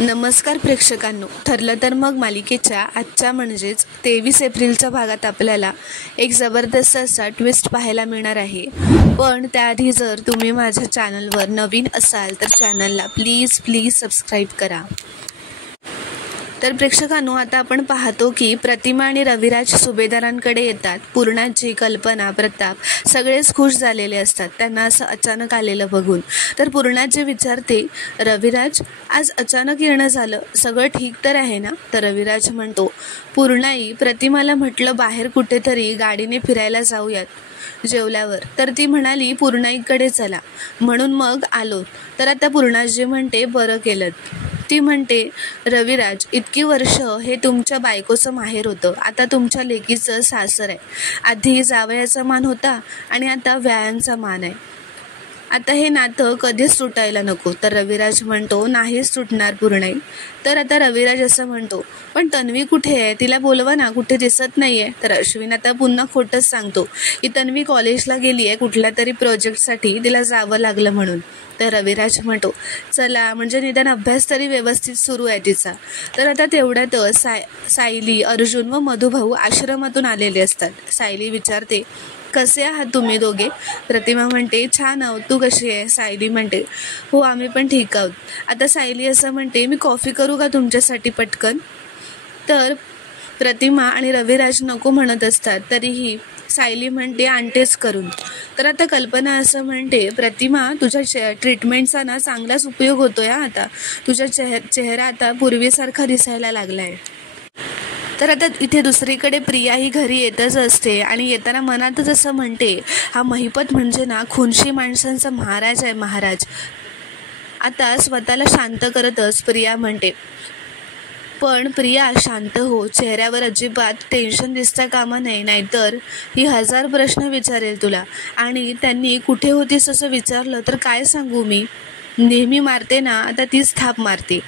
नमस्कार प्रेक्षकांनो, ठरलं तर मग मालिकेच्या आजच्या म्हणजेच 23 एप्रिलच्या भागात आपल्याला एक जबरदस्त असा ट्विस्ट पाहायला मिळणार आहे. पण त्याआधी जर तुम्ही माझ्या चॅनलवर नवीन असाल तर चॅनलला प्लीज सबस्क्राईब करा. तर प्रेक्षकांनो, आता आपण पाहतो की प्रतिमा आणि रविराज सुभेदारांकडे येतात. पूर्णाची, कल्पना, प्रताप सगळेच खुश झालेले असतात त्यांना असं अचानक आलेलं बघून. तर पूर्णाजी विचारते, रविराज आज अचानक येणं झालं, सगळं ठीक तर आहे ना? तर रविराज म्हणतो, पूर्णाई, प्रतिमाला म्हटलं बाहेर कुठेतरी गाडीने फिरायला जाऊयात जेवल्यावर. तर ती म्हणाली पूर्णाईकडे चला, म्हणून मग आलो. तर आता पूर्णाजी म्हणते, बरं केलं. ती म्हणते, रविराज, इतकी वर्ष हे तुमच्या बायकोचं माहेर होतं, आता तुमच्या लेकीचं सासर आहे. आधी जावयाचा मान होता आणि आता व्यायांचा मान आहे. आता हे नातं कधीच तुटायला नको. तर रविराज म्हणतो, नाहीच तुटणार पूर्णाई. तर आता रविराज असं म्हणतो, पण तन्वी कुठे आहे? तिला बोलवा ना, कुठे दिसत नाही आहे. तर अश्विन आता पुन्हा खोटंच सांगतो की तन्वी कॉलेजला गेली आहे कुठल्या तरी प्रोजेक्टसाठी, तिला जावं लागलं म्हणून. तर रविराज म्हणतो, चला, म्हणजे निदान अभ्यास तरी व्यवस्थित सुरू आहे तिचा. तर आता तेवढ्यातच सायली, अर्जुन व मधुभाऊ आश्रमातून आलेले असतात. सायली विचारते, कसे आहात तुम्ही दोघे? प्रतिमा म्हणते, छान आहोत, तू कशी आहे? सायली म्हणते, हो, आम्ही पण ठीक आहोत. आता सायली असं म्हणते, मी कॉफी करू का तुमच्यासाठी पटकन? तर प्रतिमा आणि रविराज नको म्हणत असतात, तरीही सायली म्हणते, आणतेच करून. तर आता कल्पना असं म्हणते, प्रतिमा, तुझ्या ट्रीटमेंटचा ना चांगलाच उपयोग होतोय आता. तुझा चेहरा आता पूर्वीसारखा दिसायला लागलाय. तर आता इथे दुसरीकडे प्रिया ही घरी येतच असते आणि येताना मनातच असं म्हणते, हा महिपत म्हणजे ना खुनशी माणसांचा महाराज आहे, महाराज. आता स्वतःला शांत करतच प्रिया म्हणते, पण प्रिया शांत हो, चेहऱ्यावर अजिबात टेन्शन दिसता कामा नये, नाहीतर ही 1000 प्रश्न विचारेल तुला. आणि त्यांनी कुठे होतीस असं विचारलं तर काय सांगू मी? नेहमी मारते ना, आता तीच थाप मारते.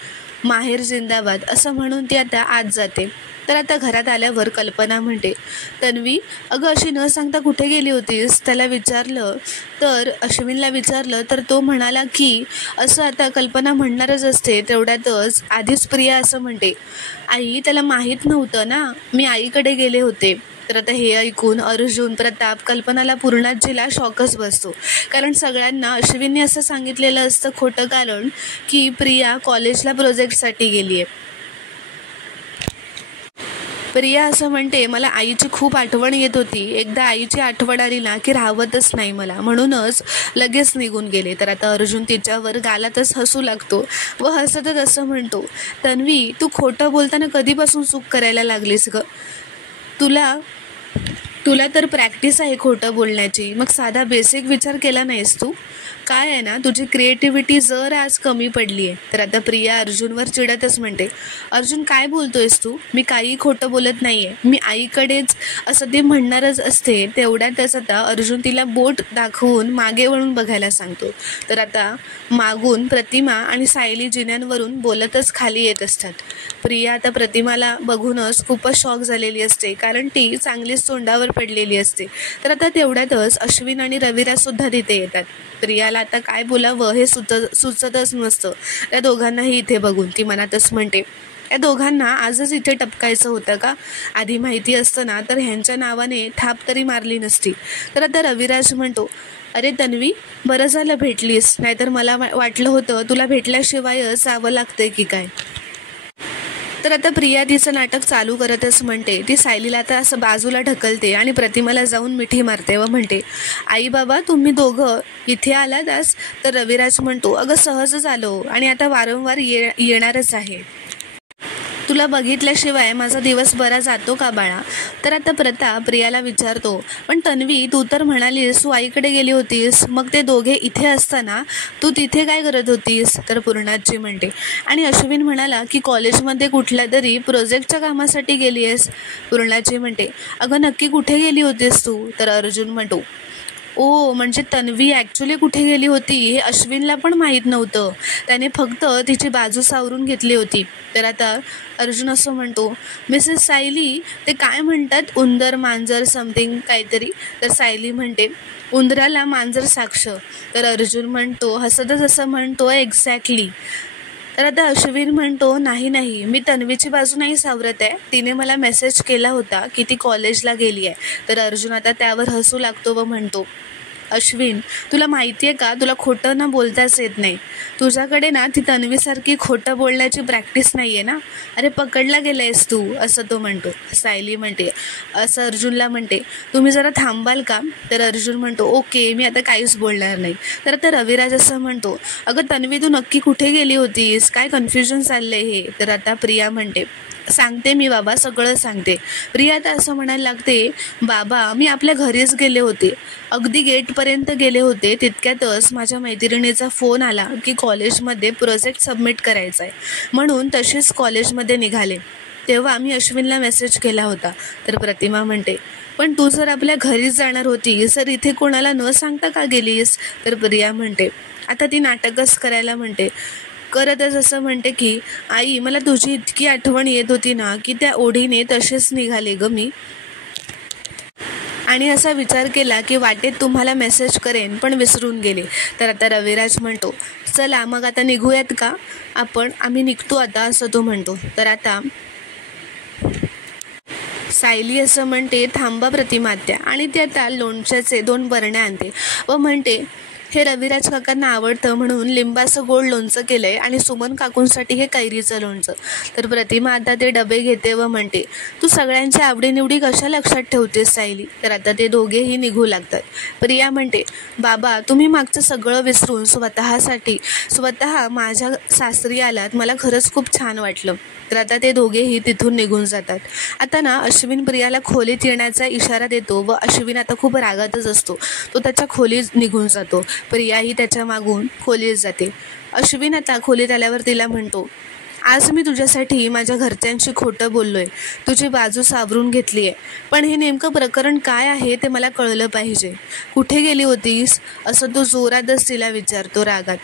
माहेर जिंदाबाद असं म्हणून ती आता आत जाते. तर आता घरात आल्यावर कल्पना म्हणते, तन्वी, अगं अशी न सांगता कुठे गेली होतीस? त्याला विचारलं, तर अश्विनला विचारलं तर तो म्हणाला की असं. आता कल्पना म्हणणारच असते तेवढ्यातच आधीच प्रिया असं म्हणते, आई, त्याला माहीत नव्हतं ना, मी आईकडे गेले होते. तर आता हे ऐकून अर्जुन, प्रताप, कल्पनाला पूर्णाजीला शॉकच बसतो. कारण सगळ्यांना अश्विनने असं सांगितलेलं असतं खोटं कारण की प्रिया कॉलेजला प्रोजेक्टसाठी गेली आहे. प्रिया असं म्हणते, मला आईची खूप आठवण येत होती. एकदा आईची आठवण आली ना की राहवतच नाही मला, म्हणूनच लगेच निघून गेले. तर आता अर्जुन तिच्यावर गालातच हसू लागतो व हसतच असं म्हणतो, तन्वी, तू खोटं बोलताना कधीपासून चूक करायला लागलीस ग? तुला तर प्रॅक्टिस आहे खोटं बोलण्याची, मग साधा बेसिक विचार केला नाहीस तू? काय आहे ना, तुझी क्रिएटिव्हिटी जर आज कमी पडली आहे. तर आता प्रिया अर्जुनवर चिडतच म्हणते, अर्जुन, काय बोलतोयस तू? मी काही खोटं बोलत नाही आहे, मी आईकडेच असं ते म्हणणारच असते. तेवढ्यातच आता अर्जुन तिला बोट दाखवून मागे वळून बघायला सांगतो. तर आता मागून प्रतिमा आणि सायली जिन्यांवरून बोलतच खाली येत असतात. प्रिया आता प्रतिमाला बघूनच खूपच शॉक झालेली असते, कारण ती चांगलीच तोंडावर पडलेली असते. तर आता तेवढ्यातच अश्विन आणि रविराज सुद्धा तिथे येतात. प्रियाला आता काय बोलावं हे सुचतच नसतं त्या दोघांनाही इथे बघून. ती मनातच म्हणते, या दोघांना आजच इथे टपकायचं होतं का? आधी माहिती असतं ना तर ह्यांच्या नावाने थाप तरी मारली नसती. तर आता रविराज म्हणतो, अरे तन्वी, बरं झालं भेटलीस, नाहीतर मला वाटलं होतं तुला भेटल्याशिवायच जावं लागतंय की काय. तर आता प्रिया तिचं नाटक चालू करतच म्हणते, ती सायलीला आता असं बाजूला ढकलते आणि प्रतिमाला जाऊन मिठी मारते व म्हणते, आई बाबा, तुम्ही दोघं इथे आलात आज? तर रविराज म्हणतो, अगं सहजच आलो आणि आता वारंवार येणारच आहे. तुला बघितल्याशिवाय माझा दिवस बरा जातो का बाळा? तर आता प्रताप प्रियाला विचारतो, पण तन्वी, तू तर म्हणालीस तू आईकडे गेली होतीस, मग ते दोघे इथे असताना तू तिथे काय करत होतीस? तर पूर्णाजी म्हणते, आणि अश्विन म्हणाला की कॉलेजमध्ये कुठल्या तरी प्रोजेक्टच्या कामासाठी गेली आहेस. पूर्णाजी म्हणते, अगं नक्की कुठे गेली होतीस तू? तर अर्जुन म्हणतो, ओ, म्हणजे तन्वी ॲक्च्युली कुठे गेली होती हे अश्विनला पण माहीत नव्हतं, त्याने फक्त तिची बाजू सावरून घेतली होती. तर आता अर्जुन असं म्हणतो, मिसेस सायली, ते काय म्हणतात, उंदर मांजर समथिंग काहीतरी. तर सायली म्हणते, उंदराला मांजर साक्ष. तर अर्जुन म्हणतो, हसतच असं म्हणतो, एक्झॅक्टली. तर आता अश्विन म्हणतो, नाही नाही, मी तन्वीची बाजू नाही सावरत आहे. तिने मला मेसेज केला होता की ती कॉलेजला गेली आहे. तर अर्जुन आता त्यावर हसू लागतो व म्हणतो, अश्विन, तुला माहिती आहे का, तुला खोटं ना बोलताच येत नाही. तुझ्याकडे ना ती तन्वीसारखी खोटं बोलण्याची प्रॅक्टिस नाही आहे ना. अरे पकडला गेला आहेस तू, असं तो म्हणतो. सायली म्हणते, असं अर्जुनला म्हणते, तुम्ही जरा थांबाल का. तर अर्जुन म्हणतो, ओके, मी आता काहीच बोलणार नाही. तर आता रविराज असं म्हणतो, अगं तन्वी, तू नक्की कुठे गेली होतीस, काय कन्फ्युजन चाललंय हे. तर आता प्रिया म्हणते, सांगते मी बाबा, सगळं सांगते. प्रिया आता असं म्हणायला लागते, बाबा मी आपल्या घरीच गेले होते, अगदी गेटपर्यंत गेले होते. तितक्यातच माझ्या मैत्रिणीचा फोन आला की कॉलेजमध्ये प्रोजेक्ट सबमिट करायचा आहे, म्हणून तशीच कॉलेजमध्ये निघाले. तेव्हा मी अश्विनला मेसेज केला होता. तर प्रतिमा म्हणते, पण तू जर आपल्या घरीच जाणार होतीस तर इथे कोणाला न सांगता का गेलीस. तर प्रिया म्हणते, आता ती नाटकच करायला म्हणते. करतच असं म्हणते की, आई, मला तुझी इतकी आठवण येत होती ना की त्या ओढीने तसेच निघाले ग मी. आणि असा विचार केला की वाटेत तुम्हाला मेसेज करेन, पण विसरून गेले. तर आता रविराज म्हणतो, चला मग आता निघूयात का आम्ही निघतो आता, असं तो म्हणतो. तर आता सायली असं म्हणते, थांबा प्रतिमात्या. आणि ती आता लोणच्याचे 2 बरण्या आणते व म्हणते, हे रविराज काकांना आवडतं म्हणून लिंबाचं गोड लोणचं केलंय आणि सुमन काकूंसाठी हे कैरीचं लोणचं. तर प्रतिमा आता ते डबे घेते व म्हणते, तू सगळ्यांच्या आवडीनिवडी कशा लक्षात ठेवतेस सायली. तर आता ते दोघेही निघू लागतात. प्रिया म्हणते, बाबा तुम्ही मागचं सगळं विसरून स्वतः माझ्या सासरी आलात, मला खरंच खूप छान वाटलं. तर आता ते दोघेही तिथून निघून जातात. आता ना अश्विन प्रियाला खोलीत येण्याचा इशारा देतो व अश्विन आता खूप रागातच असतो. तो त्याच्या खोलीत निघून जातो. प्रियाही त्याच्या मागून खोलीत जाते. अश्विन आता खोलीत आल्यावर तिला म्हणतो, आज मी तुझ्यासाठी माझ्या घरच्यांशी खोटं बोललोय, तुझी बाजू सावरून घेतली आहे, पण हे नेमकं प्रकरण काय आहे ते मला कळलं पाहिजे. कुठे गेली होतीस, असं तो जोरातच तिला विचारतो रागात.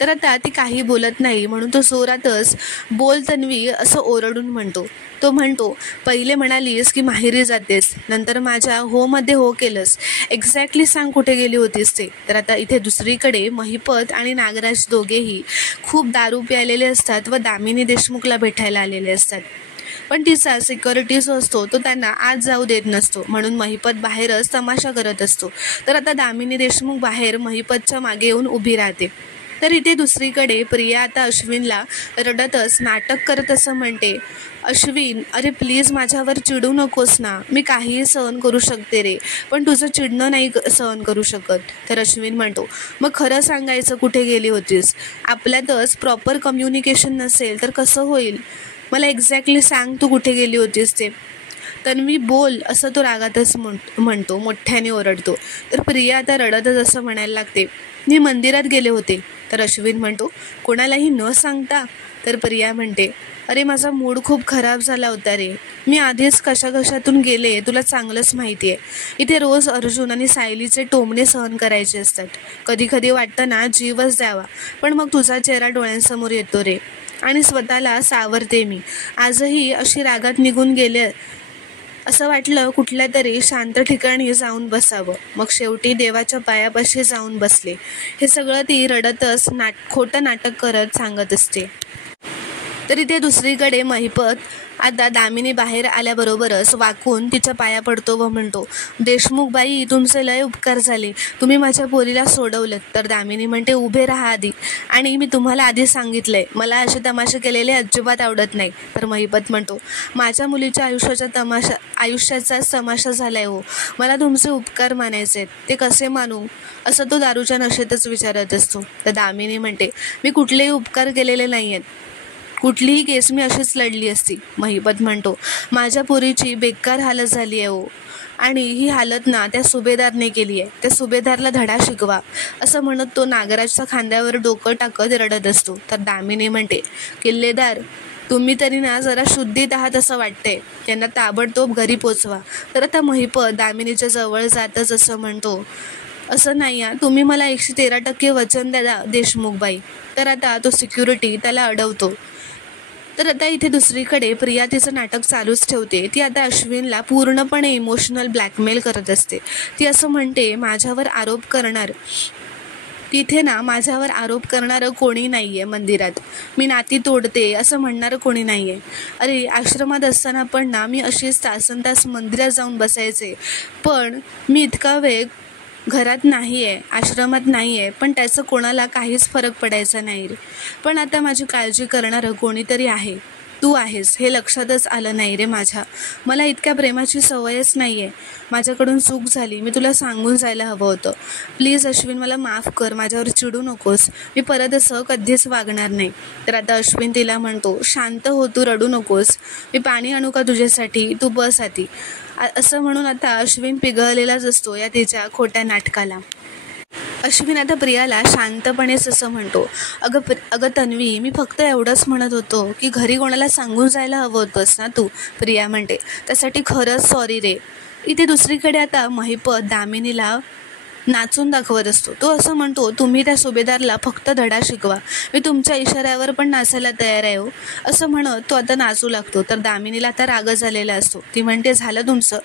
तर आता ती काही बोलत नाही, म्हणून तो जोरातच, बोल तन्वी, असं ओरडून म्हणतो. तो म्हणतो, पहिले म्हणालीस की माहेरी जातेस, नंतर माझ्या हो मध्ये हो केलंस, एक्झॅक्टली सांग कुठे गेली होतीस ते. तर आता इथे दुसरीकडे महिपत आणि नागराज दोघेही खूप दारू प्यायलेले असतात व दामिनी देशमुखला भेटायला आलेले असतात. पण तिचा सिक्युरिटी जो असतो तो त्यांना आत जाऊ देत नसतो, म्हणून महिपत बाहेरच तमाशा करत असतो. तर आता दामिनी देशमुख बाहेर महिपतच्या मागे येऊन उभी राहते. तर इथे दुसरीकडे प्रिया आता अश्विनला रडतच नाटक करत असं म्हणते, अश्विन, अरे प्लीज माझ्यावर चिडू नकोस ना, मी काहीही सहन करू शकते रे, पण तुझं चिडणं नाही सहन करू शकत. तर अश्विन म्हणतो, मग खरं सांगायचं कुठे गेली होतीस, आपल्यातच प्रॉपर कम्युनिकेशन नसेल तर कसं होईल, मला एक्झॅक्टली सांग तू कुठे गेली होतीस ते. तन्वी बोल, असं तो रागातच म्हणतो, मोठ्याने ओरडतो. तर प्रिया आता रडतच असं म्हणायला लागते, मी मंदिरात गेले होते. तर अश्विन म्हणतो, कोणालाही न सांगता. तर प्रिया म्हणते, अरे माझा मूड खूप खराब झाला होता रे, मी आधीच कशातून गेले तुला चांगलंच माहिती आहे. इथे रोज अर्जुन आणि सायलीचे टोमणे सहन करायचे असतात, कधी कधी वाटतं ना जीवच द्यावा, पण मग तुझा चेहरा डोळ्यांसमोर येतो रे आणि स्वतःला सावरते मी. आजही अशी रागात निघून गेले, असं वाटलं कुठल्या तरी शांत ठिकाणी जाऊन बसावं, मग शेवटी देवाच्या पायापाशी जाऊन बसले. हे सगळं ती रडतच खोटं नाटक करत सांगत असते. तर इथे दुसरीकडे महिपत आता दामिनी बाहेर आल्याबरोबरच वाकून तिच्या पाया पडतो व म्हणतो, देशमुख बाई, तुमचे लय उपकार झाले, तुम्ही माझ्या पोरीला सोडवलं. तर दामिनी म्हणते, उभे राहा आधी, आणि मी तुम्हाला आधी सांगितलंय मला असे तमाशे केलेले अजिबात आवडत नाही. तर महिपत म्हणतो, माझ्या मुलीच्या आयुष्याचाच तमाशा झालाय हो, मला तुमचे उपकार मानायचे, ते कसे मानू, असं तो दारूच्या नशेतच विचारत असतो. तर दामिनी म्हणते, मी कुठलेही उपकार केलेले नाही आहेत, कुठलीही केस मी अशीच लढली असती. महिपत म्हणतो, माझ्या पोरीची बेकार हालत झाली आहे हो, आणि ही हालत ना त्या सुभेदारने केली आहे, त्या सुभेदारला धडा शिकवा, असं म्हणत तो नागराजच्या खांद्यावर डोकं टाकत रडत असतो. तर दामिनी म्हणते, किल्लेदार, तुम्ही तरी ना जरा शुद्धीत आहात असं वाटतंय, त्यांना ताबडतोब घरी पोचवा. तर आता महिपत दामिनीच्या जवळ जातच असं म्हणतो, असं नाही, तुम्ही मला 113% वचन द्या देशमुखबाई. तर आता तो सिक्युरिटी त्याला अडवतो. तर आता इथे दुसरीकडे प्रिया तिचं नाटक चालूच ठेवते. ती आता अश्विनला पूर्णपणे इमोशनल ब्लॅकमेल करत असते. ती असं म्हणते, माझ्यावर आरोप करणार तिथे ना माझ्यावर आरोप करणारं कोणी नाही आहे मंदिरात. मी नाती तोडते असं म्हणणारं कोणी नाही आहे. अरे आश्रमात असताना पण ना मी अशीच तासनतास मंदिरात जाऊन बसायचे. पण मी इतका वेळ घरात नाही आहे, आश्रमात नाही आहे, पण त्याचं कोणाला काहीच फरक पडायचा नाही रे. पण आता माझी काळजी करणारं कोणीतरी आहे. तू आहेस हे लक्षातच आलं नाही रे माझ्या. मला इतक्या प्रेमाची सवयच नाही आहे. माझ्याकडून चूक झाली, मी तुला सांगून जायला हवं होतं. प्लीज अश्विन मला माफ कर, माझ्यावर चिडू नकोस. मी परत असं कधीच वागणार नाही. तर आता अश्विन तिला म्हणतो, शांत हो, तू रडू नकोस. मी पाणी आणू का तुझ्यासाठी? तू बस आधी. असं म्हणून आता अश्विन पिघळलेलाच असतो या तिच्या खोट्या नाटकाला. अश्विन आता प्रियाला शांतपणेच असं म्हणतो, अगं तन्वी, मी फक्त एवढंच म्हणत होतो की घरी कोणाला सांगून जायला हवं होतंस ना तू. प्रिया म्हणते, त्यासाठी खरंच सॉरी रे. इथे दुसरीकडे आता महिपत दामिनीला नाचून दाखवत असतो. तो असं म्हणतो, तुम्ही त्या सुभेदारला फक्त धडा शिकवा, मी तुमच्या इशाऱ्यावर पण नाचायला तयार आहे हो. असं म्हणत तो आता नाचू लागतो. तर दामिनीला आता राग झालेला असतो. ती म्हणते, झालं तुमचं,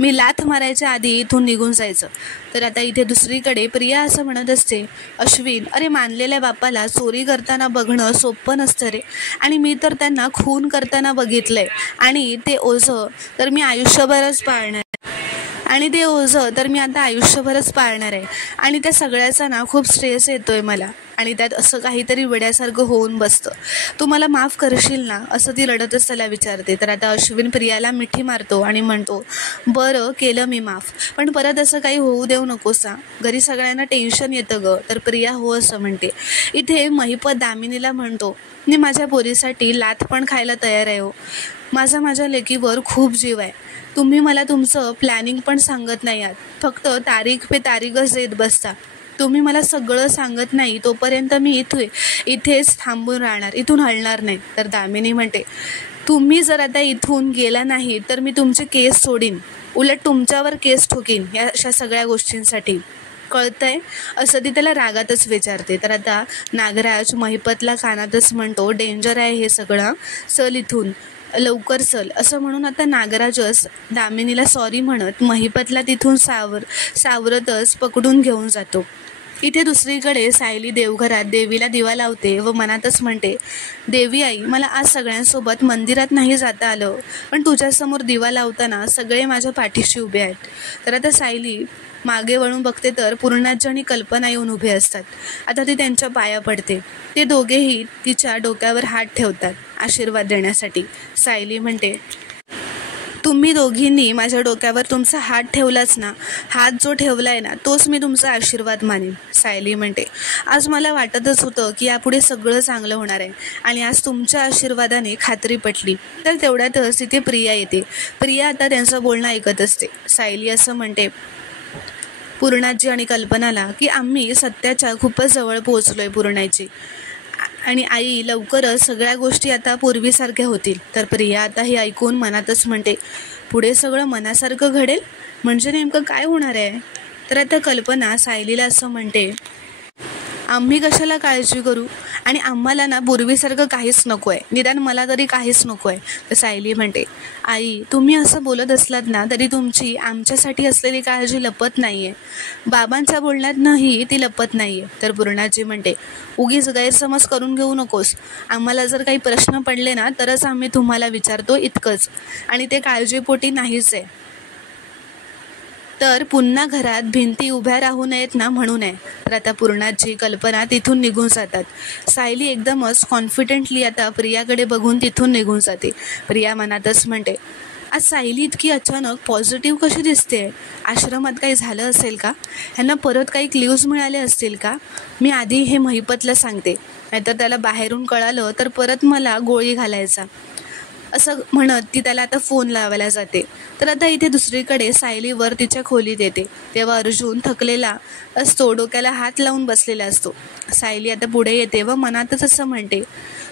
मी लाथ मारायच्या आधी इथून निघून जायचं. तर आता इथे दुसरीकडे प्रिया असं म्हणत असते, अश्विन, अरे मानलेल्या बापाला चोरी करताना बघणं सोपं नसतं रे. आणि मी तर त्यांना खून करताना बघितलंय. आणि ते ओझं तर मी आयुष्यभरच पाळणार आता आयुष्यभरच पाळणार आहे. आणि त्या सगळ्याचा ना खूप स्ट्रेस येतोय मला. आणि त्यात असं काहीतरी वेड्यासारखं होऊन बसतं. तू मला माफ करशील ना, असं ती रडतच त्याला विचारते. तर आता अश्विन प्रियाला मिठी मारतो आणि म्हणतो, बरं केलं मी माफ, पण परत असं काही होऊ देऊ नकोस ना, घरी सगळ्यांना टेन्शन येतं गं. तर प्रिया हो असं म्हणते. इथे महिपत दामिनीला म्हणतो, मी माझ्या पोरीसाठी लाथ पण खायला तयार आहे हो. माझ्या लेकीवर खूप जीव आहे. तुम्ही मला तुमचं प्लॅनिंग पण सांगत नाही आहात, फक्त तारीख पे तारीखच देत बसता. तुम्ही मला सगळं सांगत नाही तोपर्यंत मी इथेच थांबून राहणार, इथून हलणार नाही. तर दामिनी म्हणते, तुम्ही जर आता इथून गेला नाही तर मी तुमचे केस सोडीन, उलट तुमच्यावर केस ठोकीन या अशा सगळ्या गोष्टींसाठी, कळतंय? असं ती त्याला रागातच विचारते. तर आता नागराज महिपतला कानातच म्हणतो, डेंजर आहे हे सगळं, चल इथून लवकर चल. असं म्हणून आता नागराजच दामिनीला सॉरी म्हणत महिपतला तिथून सावरतच पकडून घेऊन जातो. इथे दुसरीकडे सायली देवघरात देवीला दिवा लावते व मनातच म्हणते, देवी आई, मला आज सगळ्यांसोबत मंदिरात नाही जाता आलं, पण तुझ्यासमोर दिवा लावताना सगळे माझ्या पाठीशी उभे आहेत. तर आता सायली मागे वळून बघते तर पूर्णाजी आणि कल्पना येऊन उभे असतात. आता ती त्यांच्या पाया पडते. ते दोघेही तिच्या डोक्यावर हात ठेवतात आशीर्वाद देण्यासाठी. सायली म्हणते, तुम्ही दोघींनी माझ्या डोक्यावर तुमचा हात ठेवलाच ना, हात जो ठेवलाय ना तोच मी तुमचा आशीर्वाद मानेन. सायली म्हणते, आज मला वाटतच होतं की यापुढे सगळं चांगलं होणार आहे आणि आज तुमच्या आशीर्वादाने खात्री पटली. तर तेवढ्यातच तिथे प्रिया येते. प्रिया आता त्यांचं बोलणं ऐकत असते. सायली असं म्हणते पूर्णाजी आणि कल्पनाला की आम्ही सत्याच्या खूपच जवळ पोहोचलोय पूर्णाची, आणि आई लवकरच सगळ्या गोष्टी आता पूर्वीसारख्या होतील. तर प्रिया आता हे ऐकून मनातच म्हणते, पुढे सगळं मनासारखं घडेल म्हणजे नेमकं काय होणार आहे? तर आता कल्पना सायलीला असं म्हणते, आम्ही कशाला काळजी करू, आणि आम्हाला ना पूर्वीसारखं काहीच नको आहे, निदान मला तरी काहीच नको आहे. तर सायली म्हणते, आई तुम्ही असं बोलत असलात ना तरी तुमची आमच्यासाठी असलेली काळजी लपत नाही आहे, बाबांच्या बोलण्यातनंही ती लपत नाही आहे. तर पूर्णाजी म्हणते, उगीच गैरसमज करून घेऊ नकोस, आम्हाला जर काही प्रश्न पडले ना तरच आम्ही तुम्हाला विचारतो, इतकंच, आणि ते काळजीपोटी नाहीच आहे. तर पुन्हा घरात भिंती उभ्या राहू नयेत ना म्हणून आहे. तर आता पूर्णाची कल्पना तिथून निघून जातात. सायली एकदमच कॉन्फिडेंटली आता प्रियाकडे बघून तिथून निघून जाते. प्रिया मनातच म्हणते, आज सायली इतकी अचानक पॉझिटिव्ह कशी दिसते? आश्रमात काही झालं असेल का? ह्यांना परत काही क्ल्यूज मिळाले असतील का? मी आधी हे महिपतला सांगते, नाहीतर त्याला बाहेरून कळालं तर परत मला गोळी घालायचा. असं म्हणत ती त्याला आता फोन लावायला जाते. तर आता इथे दुसरीकडे सायलीवर तिच्या खोलीत येते. तेव्हा अर्जुन थकलेला असतो, डोक्याला हात लावून बसलेला असतो. सायली आता पुढे येते व मनातच असं म्हणते,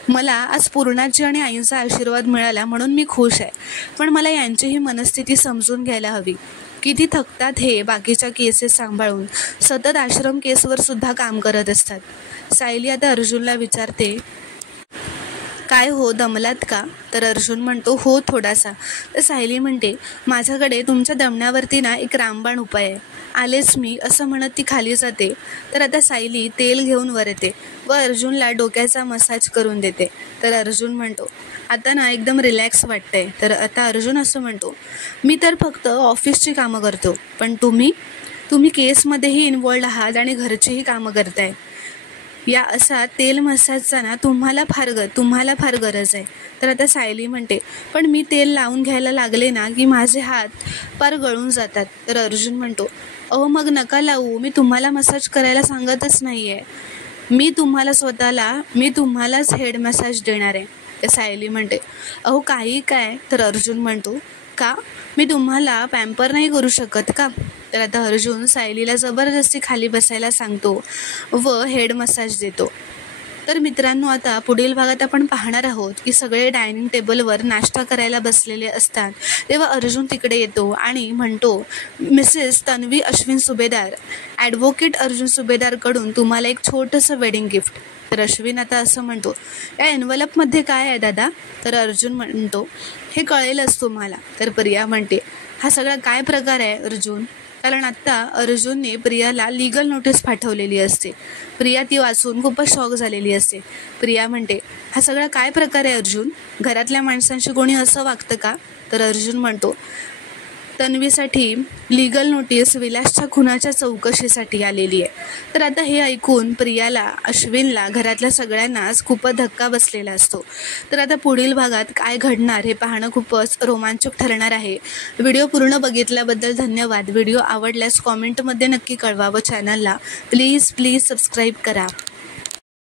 मला आज पूर्णाची आणि आईंचा आशीर्वाद मिळाला म्हणून मी खुश आहे, पण मला यांचीही मनस्थिती समजून घ्यायला हवी. किती थकतात हे बाकीच्या केसेस सांभाळून, सतत आश्रम केसवर सुद्धा काम करत असतात. सायली आता अर्जुनला विचारते, काय हो, दमलात का? तर अर्जुन म्हणतो, हो थोडासा. तर सायली म्हणते, माझ्याकडे तुमच्या दमण्यावरती ना एक रामबाण उपाय आहे. आलेच मी, असं म्हणत ती खाली जाते. तर आता सायली तेल घेऊन वर येते व अर्जुनला डोक्याचा मसाज करून देते. तर अर्जुन म्हणतो, आता ना एकदम रिलॅक्स वाटतंय. तर आता अर्जुन असं म्हणतो, मी तर फक्त ऑफिसची कामं करतो, पण तुम्ही केसमध्येही इन्वॉल्ड आहात आणि घरचीही कामं करताय. या असा तेल मसाजचा ना तुम्हाला फार गरज आहे. तर आता सायली म्हणते, पण मी तेल लावून घ्यायला लागले ना की माझे हात फार गळून जातात. तर अर्जुन म्हणतो, अहो मग नका लावू, मी तुम्हाला मसाज करायला सांगतच नाही आहे. मी तुम्हालाच हेड मसाज देणार आहे. तर सायली म्हणते, अहो काही काय? तर अर्जुन म्हणतो, का? मी तुम्हाला पॅम्पर नाही करू शकत का? तर आता अर्जुन सायलीला जबरदस्ती खाली बसायला सांगतो व हेड मसाज देतो. तर मित्रांनो, आता पुढील भागात आपण पाहणार आहोत की सगळे डायनिंग टेबलवर नाश्ता करायला बसलेले असतात. तेव्हा अर्जुन तिकडे येतो आणि म्हणतो, मिसेस तन्वी अश्विन सुभेदार, ॲडव्होकेट अर्जुन सुभेदारकडून तुम्हाला एक छोटंसं वेडिंग गिफ्ट. तर अश्विन आता असं म्हणतो, या एन्व्हलपमध्ये काय आहे दादा? तर अर्जुन म्हणतो, हे कळेलच तुम्हाला. तर प्रिया म्हणते, हा सगळा काय प्रकार आहे अर्जुन? कारण आत्ता अर्जुनने प्रियाला लीगल नोटीस पाठवलेली असते. प्रिया ती वाचून खूपच शॉक झालेली असते. प्रिया म्हणते, हा सगळा काय प्रकार आहे अर्जुन? घरातल्या माणसांशी कोणी असं वागतं का? तर अर्जुन म्हणतो, तन्वीसाठी लीगल नोटीस विलासच्या खुनाच्या चौकशीसाठी आलेली आहे. तर आता हे ऐकून प्रियाला, अश्विनला, घरातल्या सगळ्यांनाच खूपच धक्का बसलेला असतो. तर आता पुढील भागात काय घडणार हे पाहणं खूपच रोमांचक ठरणार आहे. व्हिडिओ पूर्ण बघितल्याबद्दल धन्यवाद. व्हिडिओ आवडल्यास कॉमेंटमध्ये नक्की कळवा व चॅनलला प्लीज सबस्क्राईब करा.